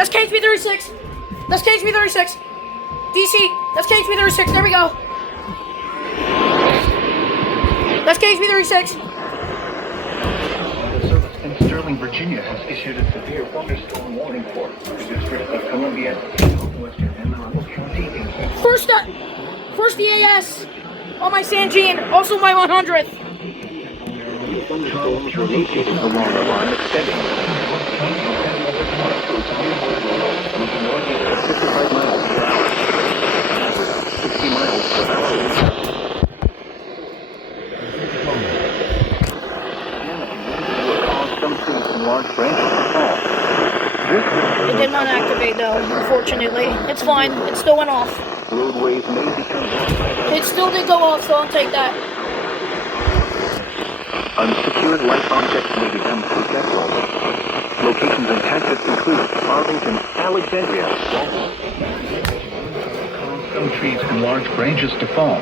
That's KHB36. That's KHB36. DC. That's KHB36. There we go. That's KHB36. The service in Sterling, Virginia has issued a severe thunderstorm warning for the District of Columbia, Western and Marble County. First EAS on my Sanjean, also my 100th. Thunderstorms were located along the line extending 55 miles per hour, 60 miles per hour. Some trees and large branches to fall. It did not activate though, unfortunately. It's fine, it still went off. Roadways may become It still did go off, so I'll take that. unsecured light objects may become forgetful. Locations in Texas include Arlington, Alexandria. Some trees and large branches to fall.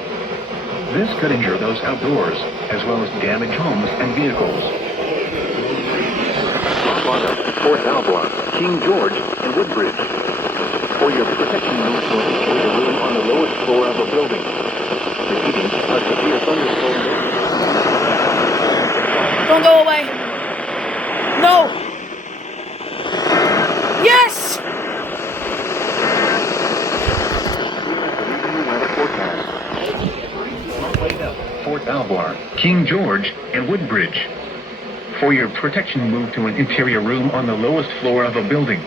This could injure those outdoors, as well as damage homes and vehicles. Fort Albuquerque, King George, and Woodbridge. For your protection, move to a room on the lowest floor of a building. Repeating, a severe thunderstorm. Don't go away. No. Yes! Fort Albuquerque, King George, and Woodbridge. For your protection, move to an interior room on the lowest floor of a building.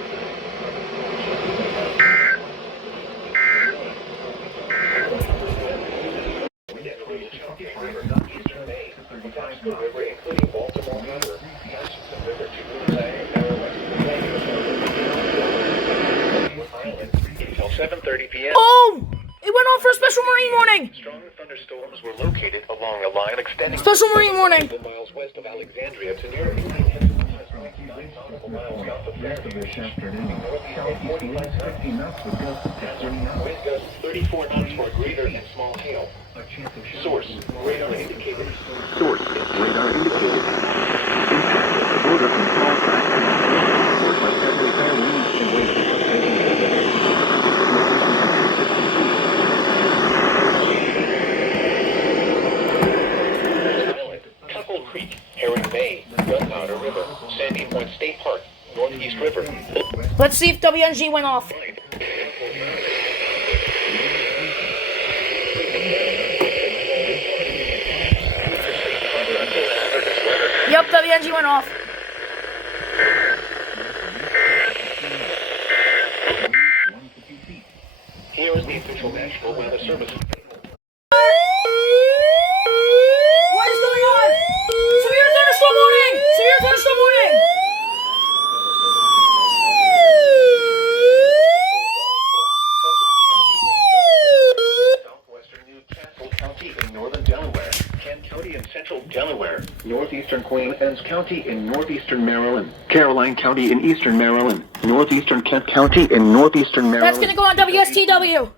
Oh! It went on for a special Marine warning! Strong thunderstorms were located along a line extending Special Marine warning! miles west of Alexandria to near miles south of this afternoon. 34 knots for greater and small hail. Source, radar indicated. Source, radar indicated. Impact at the border from small cracks to high winds and waves. Creek, Herring Bay, Gunpowder River, Sandy Point State Park, Northeast River. Let's see if WNG went off. Yep, WNG went off. Here is the official National Weather Service. What is going on? Severe thunderstorm warning! Severe thunderstorm warning! Southwestern New Castle County in northern Delaware, Kent County in central Delaware, northeastern Queens County in northeastern Maryland, Caroline County in eastern Maryland, northeastern Kent County in northeastern Maryland. That's gonna go on WSTW.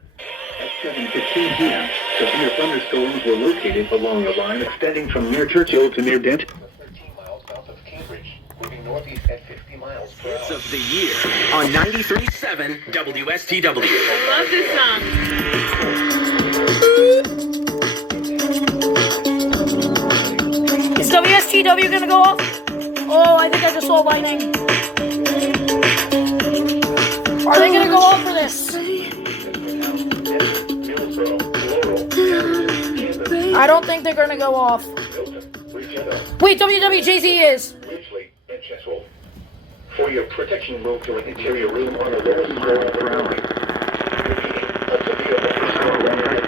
At 7:15 p.m., severe thunderstorms were located along a line extending from near Churchill to near Denton. 13 miles south of Cambridge, moving northeast at 50 miles per hour. Of the year on 93.7 WSTW. Love this song. Is WSTW gonna go off? Oh, I think I just saw lightning. Are they gonna go off for this? I don't think they're gonna go off. Wait, WWJZ is. For your protection, move to an interior room on the lowest floor of the ground.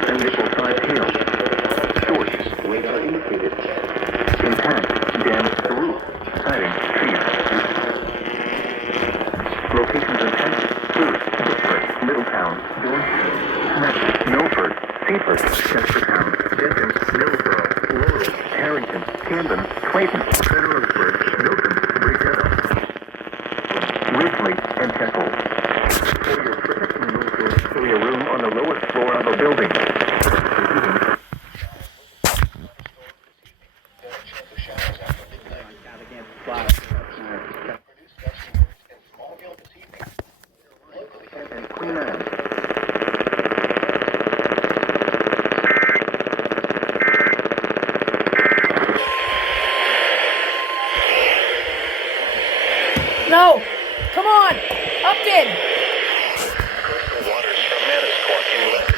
Initial 5 hail. Sources, radar indicated. Impact, damage to roof, siding, trees. Locations in Texas, Booth, Pittsburgh, Middletown, Dorchester, Smith, Milford, Seaford, Chestertown, Denton, Millsboro, Laurel, Harrington, Camden, Clayton, Fredericksburg, Milton, Brickell, Ridgely, and Temple. For your protection, move to a room on the lowest floor of a building. interrupted. Waters from Manasquan inland.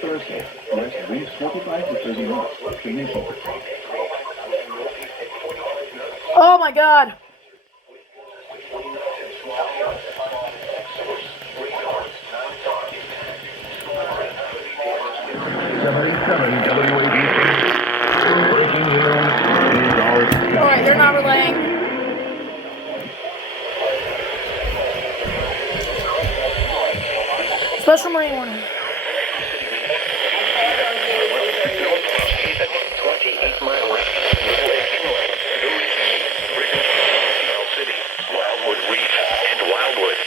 Thursday, winds reach 25 to 30 knots. Ignition. Oh my god. 77 WABC. Breaking news. Alright, they're not relaying. Special Marine warning. 28 mile west. City, Wildwood Reef, and Wildwood.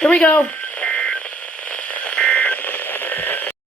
Here we go.